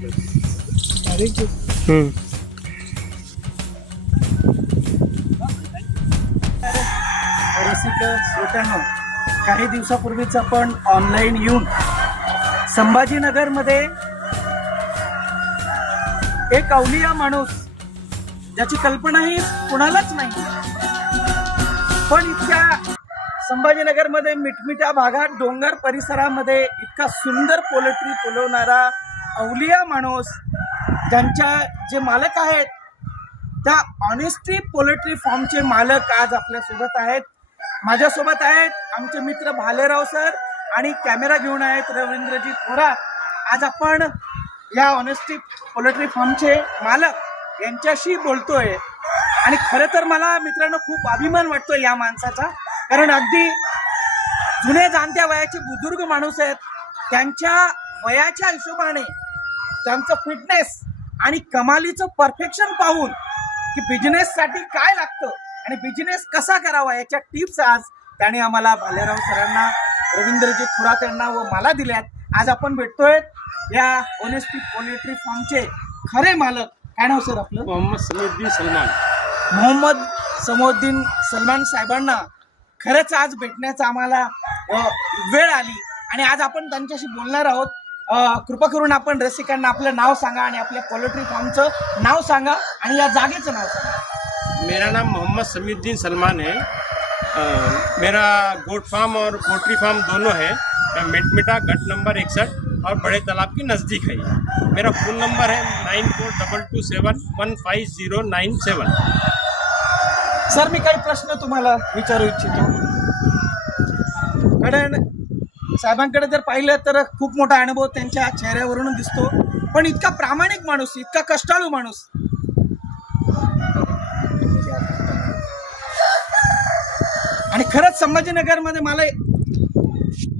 रसिक श्रोत्यांनो, काही दिवसापूर्वीच आपण ऑनलाईन येऊन संभाजीनगरमध्ये एक अवलिया माणूस ज्याची कल्पनाही कुणालाच नाही, पण इतक्या संभाजीनगरमध्ये मिटमिट्या भागात डोंगर परिसरामध्ये इतका सुंदर पोल्ट्री फुलवणारा अवलिया माणूस, ज्यांच्या जे मालक आहेत त्या ऑनेस्टी पोल्ट्री फार्मचे मालक आज आपल्यासोबत आहेत. माझ्यासोबत आहेत आमचे मित्र भालेराव सर आणि कॅमेरा घेऊन आहेत रवींद्रजी थोरात. आज आपण या ऑनेस्टी पोल्ट्री फार्मचे मालक यांच्याशी बोलतोय आणि खरं तर मला मित्रांनो खूप अभिमान वाटतोय या माणसाचा, कारण अगदी जुने जाणत्या वयाचे बुजुर्ग माणूस आहेत. त्यांच्या वयाच्या हिशोबाने त्यांचं फिटनेस आणि कमालीचं परफेक्शन पाहून की बिझनेससाठी काय लागतं आणि बिझनेस कसा करावा याच्या टिप्स आज त्याने आम्हाला भालेराव सरांना, रवींद्रजी थोरात यांना व मला दिल्यात. आज आपण भेटतोय या ऑनेस्टी पोल्ट्री फार्मचे खरे मालक. काय नाव सर आपलं? मोहम्मद समउद्दीन सलमान साहेबांना खरंच आज भेटण्याचा आम्हाला वेळ आली आणि आज आपण त्यांच्याशी बोलणार आहोत. कृपा करून आपण रसिकांना आपलं नाव सांगा आणि आपल्या पोल्ट्री फार्मचं नाव सांगा आणि या जागेचं नाव सांगा. मेरा नाम मोहम्मद समीउद्दीन सलमान है। मेरा गोट फार्म और पोल्ट्री फार्म दोनों है। मिटमिटा गट नंबर 61 और बड़े तालाब के नज़दीक है। मेरा फ़ोन नंबर है 9422715097। सर मी काही प्रश्न तुम्हाला विचारू इच्छितो, कारण साहेबांकडे जर पाहिलं तर खूप मोठा अनुभव त्यांच्या चेहऱ्यावरून दिसतो, पण इतका प्रामाणिक माणूस, इतका कष्टाळू माणूस, आणि खरंच संभाजीनगरमध्ये मला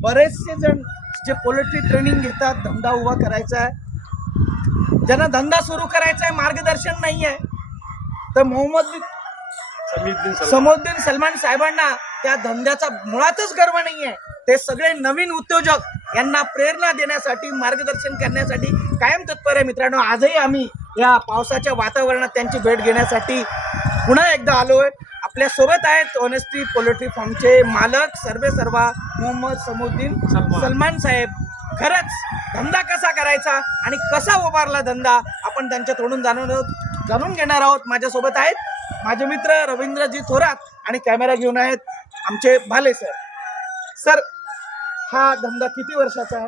बरेचसे जण जे पोल्ट्री ट्रेनिंग घेतात, धंदा उभा करायचा आहे, ज्यांना धंदा सुरू करायचा आहे, मार्गदर्शन नाही आहे, तर समउद्दीन सलमान साहेबांना त्या धंद्याचा मुळातच गर्व नाही आहे. ते सगळे नवीन उद्योजक यांना प्रेरणा देण्यासाठी, मार्गदर्शन करण्यासाठी कायम तत्पर आहे. मित्रांनो, आजही आम्ही या पावसाच्या वातावरणात त्यांची भेट घेण्यासाठी पुन्हा एकदा आलोय. आपल्या सोबत आहेत ऑनेस्टी पोल्ट्री फार्मचे मालक सर्वेसर्वा मोहम्मद समउद्दीन सलमान साहेब. खरंच धंदा कसा करायचा आणि कसा उभारला धंदा आपण त्यांच्या तोंडून जाणून घेणार आहोत. माझ्यासोबत आहेत माझे मित्र रवींद्रजी थोरात आणि कॅमेरा घेऊन आहेत आमचे भाले सर. सर, हा धंदा किती वर्षाचा आहे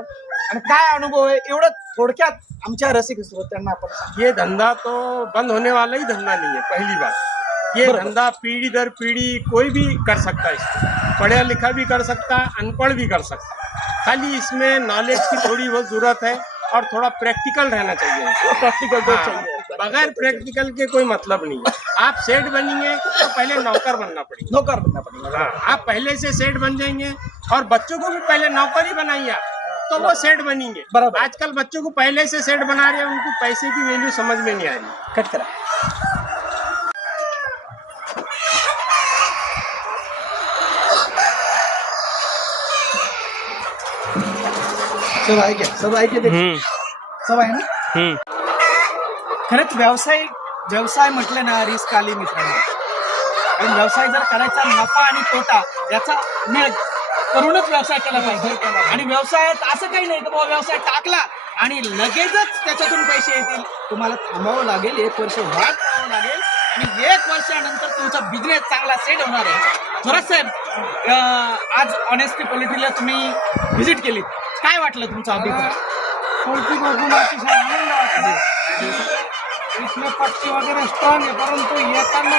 आणि काय अनुभव है, एवढं थोड़क्यात आमच्या रसिक श्रोत्यांना आपण सांगा. ये धंधा तो बंद होने वाला ही धंधा नहीं है। पहली बात, ये धंधा पीढ़ी दर पीढ़ी कोई भी कर सकता है। इसको पढ़ा लिखा भी कर सकता है, अनपढ़ भी कर सकता है। खाली इसमें नॉलेज की थोड़ी बहुत जरूरत है और थोड़ा प्रैक्टिकल रहना चाहिए। प्रैक्टिकल चाहिए, बगैर प्रैक्टिकल के कोई मतलब नहीं है। आप सेठ बनेंगे तो पहले नौकर बनना पड़ेगा। हाँ, आप पहले से सेठ बन जाएंगे और बच्चों को भी पहले नौकरी बनाइए आप, तो वो सेठ बनेंगे। आजकल बच्चों को पहले से सेठ बना रहे हैं, उनको पैसे की वैल्यू समझ में नहीं आ रही। कट करा. सब आहे ना. खरंच व्यवसाय म्हटलं ना, रिस्क आली मित्रांनो. आणि व्यवसाय जर करायचा, नफा आणि तोटा याचा मेळ करूनच व्यवसाय केला पाहिजे. आणि व्यवसायात असं काही नाही की बाबा व्यवसाय टाकला आणि लगेचच त्याच्यातून पैसे येतील. तुम्हाला थांबावं लागेल, 1 वर्ष वाट पाहावं लागेल आणि 1 वर्षानंतर तुमचा बिझनेस चांगला सेट होणार आहे. थोरात साहेब, आज ऑनेस्टी पोल्ट्रीला तुम्ही व्हिजिट केली, काय वाटलं तुमचा अभिप्राय? पोल्ट्री बघून अतिशय आनंद वाटला. इसमें पक्षी वगैरह स्ट्रॉंग है, परंतु येताना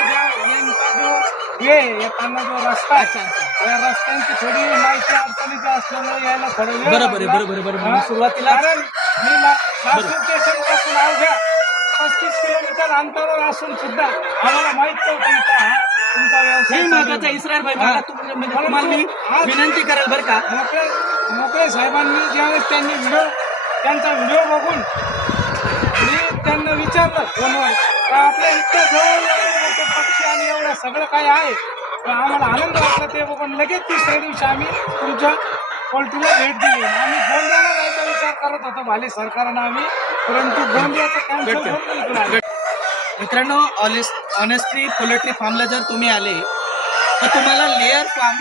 येताना जो रस्ता आहे, या रस्त्यांची थोडी माहिती अडचणीची असल्यामुळे यायला थोडं वेळ बरोबर. सुरुवातीला कारण मी लासूर स्टेशन पासून अवघ्या 35 किलोमीटर अंतरावर असून सुद्धा आम्हाला माहित नव्हतं इथं हा तुमचा व्यवसाय महत्वाचा. इस्रायल भाई, मला तुम्हाला मी विनंती करेल बरं का, मोकळे साहेबांनी ज्यावेळेस त्यांचा व्हिडिओ बघून मी त्यांना विचारलं फोनवर का आपल्या इतकं जवळ पक्षी आणि एवढं सगळं काय आहे, तर आम्हाला आनंद वाटला. ते बघून लगेच 3ऱ्या दिवशी आम्ही तुमच्या पोल्ट्रीला भेट दिली. आम्ही 2 जण जायचा विचार करत होतो भाले सरकारनं. आम्ही परंतु गोंदियाचं कॅन्सल. मित्रांनो, ऑनेस्टली पोल्ट्री फार्मला जर तुम्ही आले तर तुम्हाला लेअर फार्म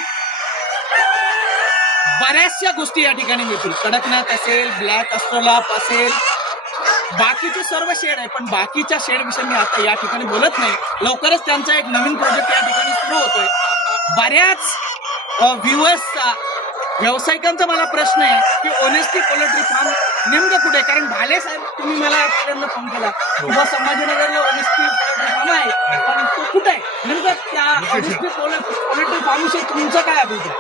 बऱ्याचशा गोष्टी या ठिकाणी मिळतील. कडकनाथ असेल, ब्लॅक अस्ट्रोलाप असेल, बाकीचे सर्व शेड आहे. पण बाकीच्या शेड विषयी मी आता या ठिकाणी बोलत नाही. लवकरच त्यांचा एक नवीन प्रोजेक्ट या ठिकाणी सुरू होतोय. बऱ्याच व्ह्युअर्सचा, व्यावसायिकांचा मला प्रश्न आहे की ऑनेस्टली पोल्ट्री फार्म नेमकं कुठे आहे? कारण भाले साहेब, तुम्ही मला पहिल्यांदा फोन केला किंवा संभाजीनगरला ऑनेस्टली पोल्ट्री फार्म आहे, पण तो कुठे आहे? नेमकं त्या ऑनेस्टली पोल्ट्री फार्म विषयी तुमचं काय अभिप्राय?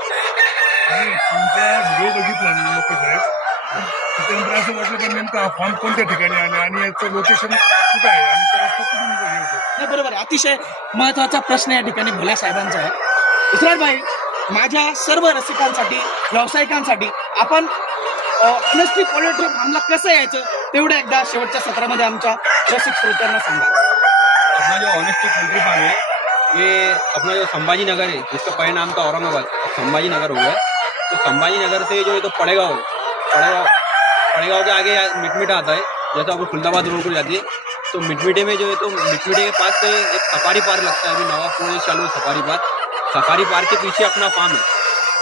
तुमचा व्हिडिओ बघितला मी लोक साहेब, त्याच्यानंतर असं वाटलं पण नेमकं हा फॉर्म कोणत्या ठिकाणी आहे आणि याचं लोकेशन कुठं आहे आणि तो रस्ता कुठून हे होतो. नाही, बरोबर आहे. अतिशय महत्वाचा प्रश्न या ठिकाणी भोल्या साहेबांचा आहे. इस्रायल भाई, माझ्या सर्व रसिकांसाठी, व्यावसायिकांसाठी आपण ऑनेस्टली पोल्ट्री फार्मला कसं यायचं तेवढं एकदा शेवटच्या सत्रामध्ये आमच्या रसिक श्रोत्यांना सांगा. अपना जो ऑनेस्टी पोल्ट्री फार्म है, ये अपना जो संभाजी नगर है, जिसका पहले नाम था औरंगाबाद, संभाजी नगर हो गया. तो संभाजी नगर से जो है तो पड़ेगांव के आगे मिटमिटा आता है. जैसा आपको खुलदाबाद रोड को जाती है तो मिटमिटे में जो है तो मिटमिटे के पास से एक सफारी पार्क लगता है. अभी नवापुर चालू सफारी पार्क के पीछे अपना फार्म है.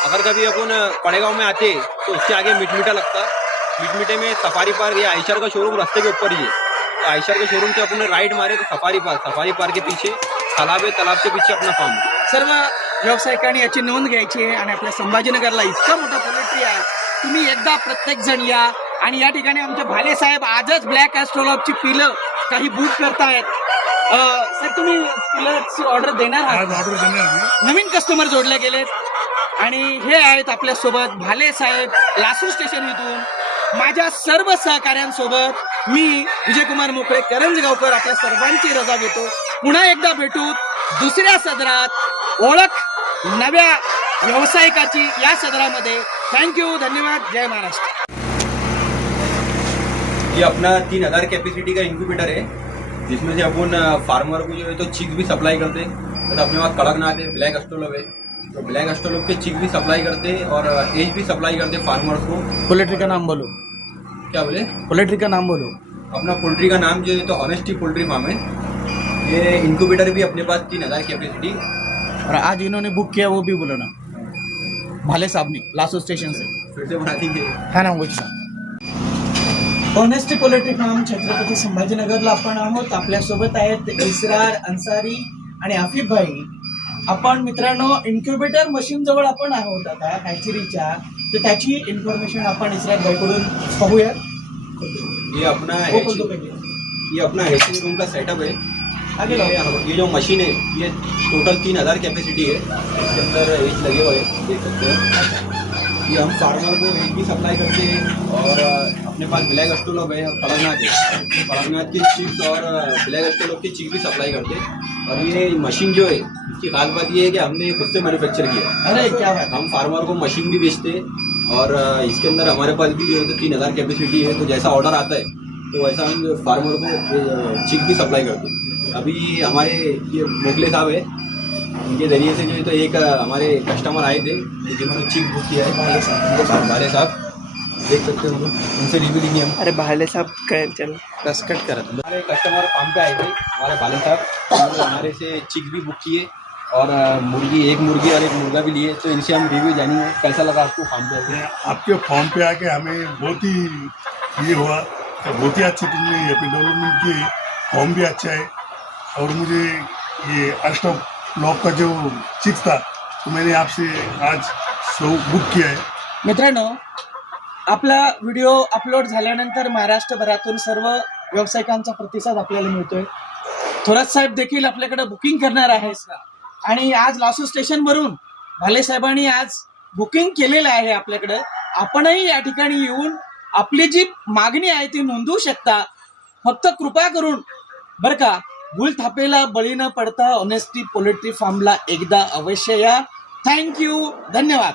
अगर कभी अपन पड़ेगांव में आते तो उसके आगे मिटमिटा लगता. मिटमिटे में सफारी पार्क, ये आयशर का शोरूम रास्ते के ऊपर ही है. तो आयशर के शोरूम से अपन राइट मारे तो सफारी पार्क के पीछे तालाब है, तालाब के पीछे अपना फार्म है. सर्व व्यावसायिकांनी याची नोंद घ्यायची आहे. आणि आपल्या संभाजीनगरला इतका मोठा पोल्ट्री आहे, तुम्ही एकदा प्रत्येक जण या. आणि या ठिकाणी आमचे भाले साहेब आजच ब्लॅक ॲस्ट्रोलॉपची पिलं काही बुक करतायत. सर, तुम्ही पिलरची ऑर्डर देणार आहात? आज ऑर्डर देणार मी. नवीन कस्टमर जोडले गेलेत आणि हे आहेत आपल्यासोबत भाले साहेब, लासूर स्टेशन इथून. माझ्या सर्व सहकाऱ्यांसोबत मी विजयकुमार मोकळे, करंजगावकर, आपल्या सर्वांची रजा घेतो. पुन्हा एकदा भेटू दुसऱ्या सदरात ओळख नव्या व्यावसायिकाची या सदरामध्ये. थँक्यू, धन्यवाद, जय महाराष्ट्र. ये अपना 3000 कैपेसिटी का इंक्यूबेटर है, जिसमें से अपन फार्मर को जो है तो चिक्स भी सप्लाई करते. तो अपने पास कड़कनाथ है, ब्लैक अस्ट्रोलॉप है, तो ब्लैक अस्ट्रोलॉप के चिक भी सप्लाई करते और एज भी सप्लाई करते फार्मर्स को. पोल्ट्री का नाम बोलो. क्या बोले? पोल्ट्री का नाम बोलो. अपना पोल्ट्री का नाम जो है तो ऑनेस्टी पोल्ट्री फार्म है. ये इंक्यूबेटर भी अपने पास 3000 कैपेसिटी. और आज इन्होंने बुक किया वो भी बोलो ना, भाले साहब ने, लासूर स्टेशन से. फिर से बना देंगे. हा ना, वैसा ऑनेस्टी पोल्ट्री फार्म छत्रपती संभाजीनगरला आपण आहोत. आपल्यासोबत आहेत इस्रार अन्सारी आणि आफिफ भाई. आपण मित्रांनो इन्क्युबेटर मशीन जवळ आपण आहोत आता हॅचरीच्या. तर त्याची इन्फॉर्मेशन आपण इस्रार भाईकडून पाहूया. ये अपना हैचिंग रूम का सेटअप है. आगे ये जो मशीन है ये टोटल 3000 कैपेसिटी है. इसके अंदर एज लगे हुए हैं, देख सकते हैं. ये हम फार्मर को एज भी सप्लाई करते हैं और अपने पास ब्लैक अस्ट्रोलॉप है, कड़कनाथ है, कड़कनाथ की चिप्स और ब्लैक अस्ट्रोलॉप की चिप भी सप्लाई करते हैं. और ये मशीन जो है इसकी खास बात ये है कि हमने ये खुद से मैन्युफैक्चर किया. अरे क्या बात. हम फार्मर को मशीन भी बेचते हैं और इसके अंदर हमारे पास भी जो है तो 3000 कैपेसिटी है. तो जैसा ऑर्डर आता है तो वैसा हम फार्मर को चिक भी सप्लाई करते हैं. अभी हमारे ये मोगले साहब है, उनके जरिए से जो है तो एक हमारे कस्टमर आए थे जिन्होंने चिक बुक किया है. भाले साहब देख सकते हो, उनसे रिव्यू लेंगे हम. अरे भाले साहब चल कट करत. हमारे कस्टमर फार्म पे आए थे, हमारे भाले साहब, उन्होंने हमारे से चिक भी बुक किए और एक मुर्गी और एक मुर्गा भी लिए. तो इनसे हम रिव्यू जानेंगे कैसा लगा आपको फार्म पे आके. आपके फॉर्म पे आके हमें बहुत ही ये हुआ, बहुत ही अच्छी तुमने डेवलपमेंट की. फॉर्म भी अच्छा है और मुझे ये अस्ट्रोलॉप का जो चिक्स था तो मैंने आपसे आज बुक किया है. मित्रांनो, आपला व्हिडिओ अपलोड झाल्यानंतर महाराष्ट्रभरातून सर्व व्यावसायिकांचा प्रतिसाद आपल्याला मिळतोय. थोरात साहेब देखील आपल्याकडे बुकिंग करणार आहे आणि आज लासूर स्टेशनवरून भाले साहेबांनी आज बुकिंग केलेलं आहे आपल्याकडे. आपणही या ठिकाणी येऊन आपली जी मागणी आहे ती नोंदवू शकता. फक्त कृपा करून बरं का, गुलथापेला बळी न पडता ऑनेस्टी पोल्ट्री फार्मला एकदा अवश्य या. थँक्यू, धन्यवाद.